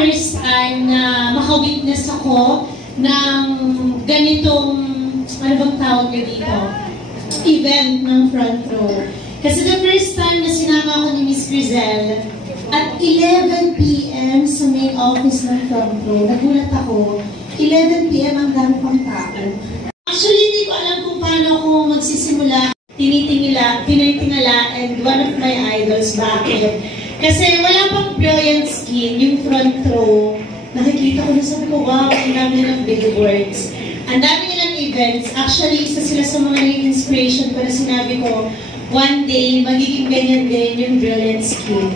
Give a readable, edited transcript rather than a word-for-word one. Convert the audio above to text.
first time na maka-witness ako ng ganitong, ano bang tawag niyo dito? Event ng front row. Kasi the first time na sinama ako ni Miss Crizel, at 11 p.m. sa main office ng front row, nagulat ako, 11 p.m. ang dami pang tao. Actually, hindi ko alam kung paano ako magsisimula, tinitingala, and one of my idols, bakit? Kasi wala pang brilliant skin, yung front row. Nakikita ko na sa ko, wow, ang dami ng billboards. Ang dami nilang events. Actually, isa sila sa mga naging inspiration ko na sinabi ko, one day, magiging ganyan din yung brilliant skin.